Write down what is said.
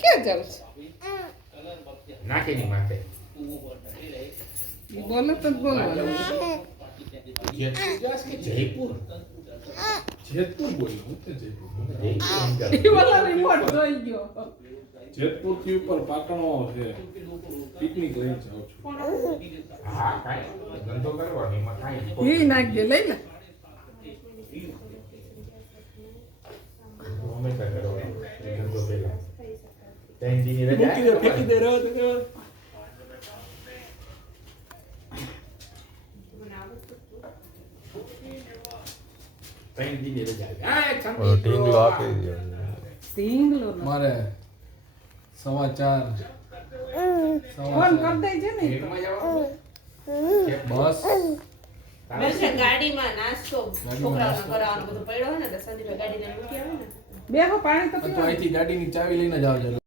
ક્યાં જાવ છે નાકેની માથે બોલો તો બોલવાનું જેતપુર જાસ કે જયપુર જેતપુર બોલ્યો હું તે જયપુર એ વાલા રિમોટ જોઈ ગયો જેતપુર થી ઉપર પાટણો છે પિકનિક લઈને જાઉં છું હા કાંઈ ધંધો કરવાનો એમાં કાંઈ એ નાખજે લઈ લે હંમેશા કરો ધંધો પહેલા ત્રણ દીની રજા મૂકી દે ફેંકી દે રહેવા દે ત્રણ દીની રજા આ ઓલો ઢીંગલો આપી દો ઢીંગલો મારે 4:15 ફોન કરી દે છે ને ટ્રેનમાં જવાનું બસ મેં છે ગાડીમાં નાસ્તો છોકરાઓને કરાવવાનો બધું પડ્યો હોય ને તો સંદીપે ગાડી લઈને મૂકી આવે ને બેહો પાણી તો તો પીવા અહીંથી ગાડીની ચાવી લઈને જાવ